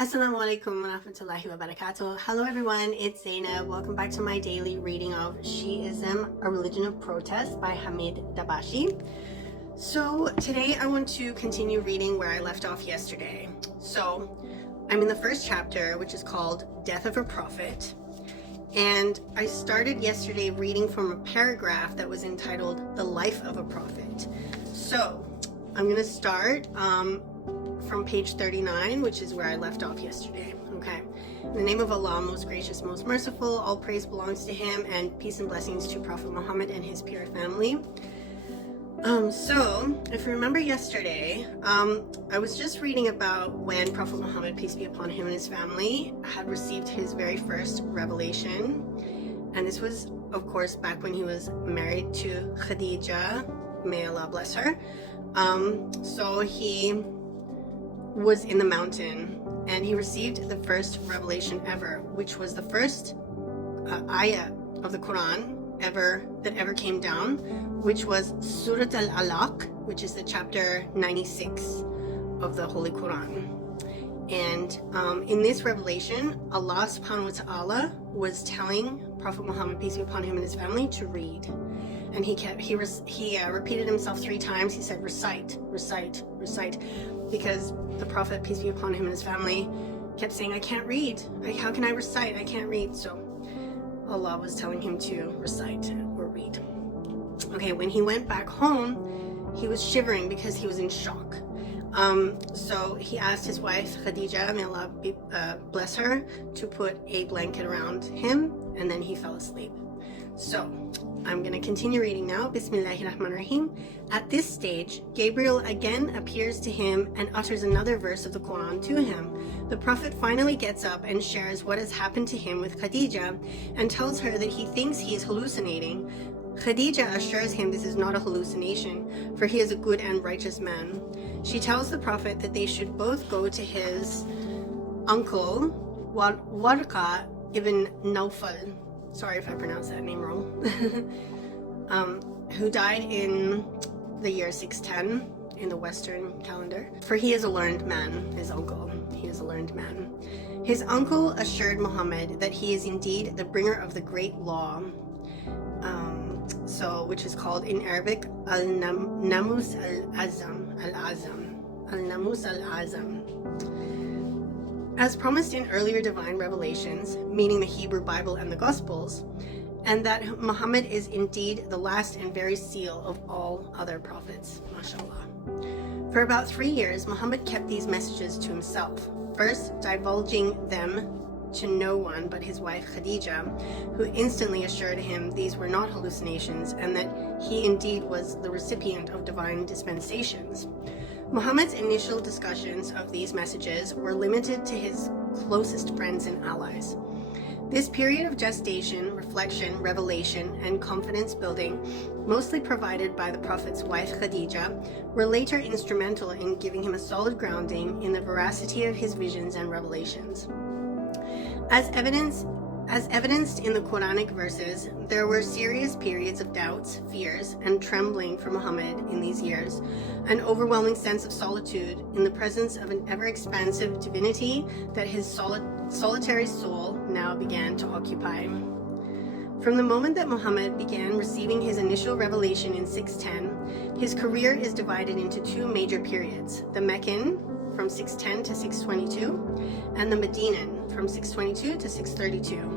Assalamu alaikum wa rahmatullahi wa barakatuh. Hello everyone, it's Zainab. Welcome back to my daily reading of Shi'ism, A Religion of Protest by Hamid Dabashi. So today I want to continue reading where I left off yesterday. So I'm in the first chapter, which is called Death of a Prophet. And I started yesterday reading from a paragraph that was entitled The Life of a Prophet. So I'm going to start from page 39, which is where I left off yesterday. Okay. In the name of Allah, most gracious, most merciful, all praise belongs to Him, and peace and blessings to Prophet Muhammad and his pure family. So if you remember yesterday, I was just reading about when Prophet Muhammad, peace be upon him and his family, had received his very first revelation. And this was, of course, back when he was married to Khadija, may Allah bless her. So he was in the mountain and he received the first revelation ever, which was the first ayah of the Quran that ever came down, which was Surat al-Alaq, which is the chapter 96 of the Holy Quran. And in this revelation, Allah subhanahu wa ta'ala was telling Prophet Muhammad, peace be upon him and his family, to read. And he repeated himself 3 times. He said, recite, recite, recite, because the Prophet, peace be upon him and his family, kept saying, I can't read. How can I recite? I can't read. So Allah was telling him to recite or read. Okay, when he went back home, he was shivering because he was in shock. So he asked his wife, Khadija, may Allah bless her, to put a blanket around him, and then he fell asleep. So I'm going to continue reading now. Bismillahirrahmanirrahim. At this stage, Gabriel again appears to him and utters another verse of the Quran to him. The Prophet finally gets up and shares what has happened to him with Khadija and tells her that he thinks he is hallucinating. Khadija assures him this is not a hallucination, for he is a good and righteous man. She tells the Prophet that they should both go to his uncle, Warqa ibn Nawfal, sorry if I pronounced that name wrong, who died in the year 610 in the Western calendar. For he is a learned man, his uncle. He is a learned man. His uncle assured Muhammad that he is indeed the bringer of the great law, which is called in Arabic Al-Namus Al-Namus Al-Azam. As promised in earlier divine revelations, meaning the Hebrew Bible and the Gospels, and that Muhammad is indeed the last and very seal of all other prophets, mashallah. For about 3 years, Muhammad kept these messages to himself, first divulging them to no one but his wife Khadija, who instantly assured him these were not hallucinations and that he indeed was the recipient of divine dispensations. Muhammad's initial discussions of these messages were limited to his closest friends and allies. This period of gestation, reflection, revelation, and confidence building, mostly provided by the Prophet's wife Khadija, were later instrumental in giving him a solid grounding in the veracity of his visions and revelations. As evidenced in the Quranic verses, there were serious periods of doubts, fears, and trembling for Muhammad in these years, an overwhelming sense of solitude in the presence of an ever-expansive divinity that his solitary soul now began to occupy. From the moment that Muhammad began receiving his initial revelation in 610, his career is divided into 2 major periods, the Meccan from 610 to 622, and the Medinan from 622 to 632.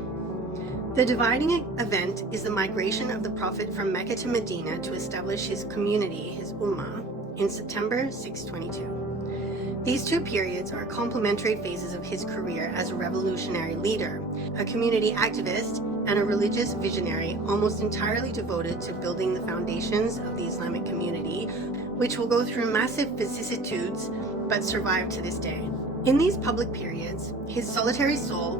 The dividing event is the migration of the Prophet from Mecca to Medina to establish his community, his Ummah, in September 622. These 2 periods are complementary phases of his career as a revolutionary leader, a community activist, and a religious visionary almost entirely devoted to building the foundations of the Islamic community, which will go through massive vicissitudes but survive to this day. In these public periods, his solitary soul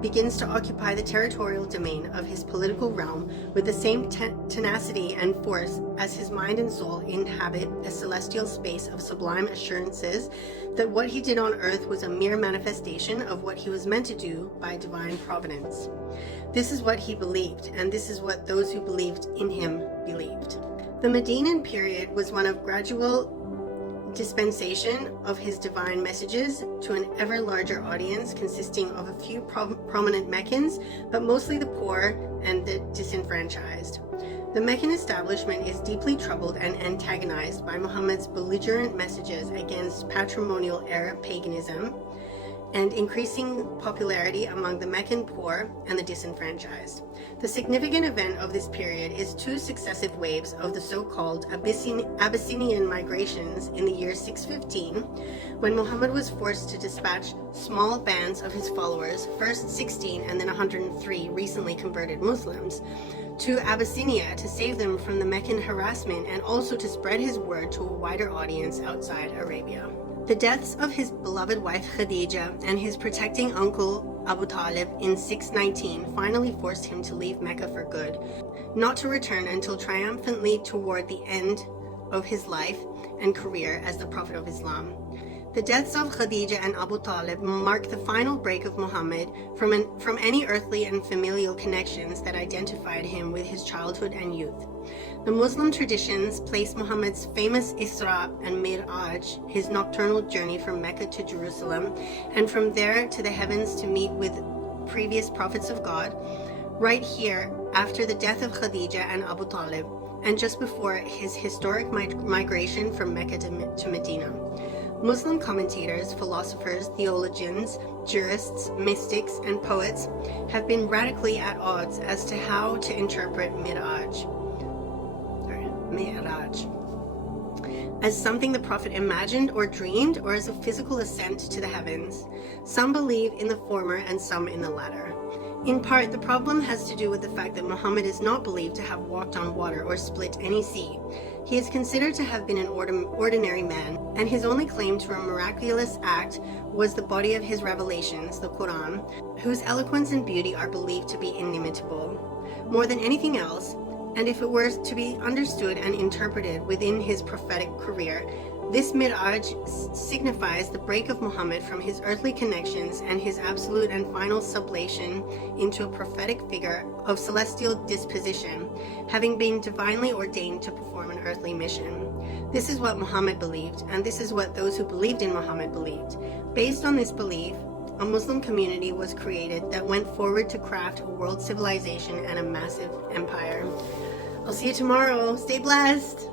begins to occupy the territorial domain of his political realm with the same tenacity and force as his mind and soul inhabit a celestial space of sublime assurances that what he did on earth was a mere manifestation of what he was meant to do by divine providence. This is what he believed, and this is what those who believed in him believed. The Medinan period was one of gradual dispensation of his divine messages to an ever larger audience consisting of a few prominent Meccans, but mostly the poor and the disenfranchised. The Meccan establishment is deeply troubled and antagonized by Muhammad's belligerent messages against patrimonial Arab paganism and increasing popularity among the Meccan poor and the disenfranchised. The significant event of this period is two successive waves of the so-called Abyssinian migrations in the year 615, when Muhammad was forced to dispatch small bands of his followers, first 16 and then 103 recently converted Muslims, to Abyssinia to save them from the Meccan harassment and also to spread his word to a wider audience outside Arabia. The deaths of his beloved wife Khadija and his protecting uncle Abu Talib in 619 finally forced him to leave Mecca for good, not to return until triumphantly toward the end of his life and career as the Prophet of Islam. The deaths of Khadija and Abu Talib mark the final break of Muhammad from any earthly and familial connections that identified him with his childhood and youth. The Muslim traditions place Muhammad's famous Isra and Miraj, his nocturnal journey from Mecca to Jerusalem, and from there to the heavens to meet with previous prophets of God, right here after the death of Khadija and Abu Talib, and just before his historic migration from Mecca to Medina. Muslim commentators, philosophers, theologians, jurists, mystics, and poets have been radically at odds as to how to interpret Miraj, as something the Prophet imagined or dreamed, or as a physical ascent to the heavens. Some believe in the former and some in the latter. In part, the problem has to do with the fact that Muhammad is not believed to have walked on water or split any sea. He is considered to have been an ordinary man, and his only claim to a miraculous act was the body of his revelations, the Quran, whose eloquence and beauty are believed to be inimitable. More than anything else, and if it were to be understood and interpreted within his prophetic career, this Miraj signifies the break of Muhammad from his earthly connections and his absolute and final sublation into a prophetic figure of celestial disposition, having been divinely ordained to perform an earthly mission. This is what Muhammad believed, and this is what those who believed in Muhammad believed. Based on this belief, a Muslim community was created that went forward to craft a world civilization and a massive empire. I'll see you tomorrow. Stay blessed.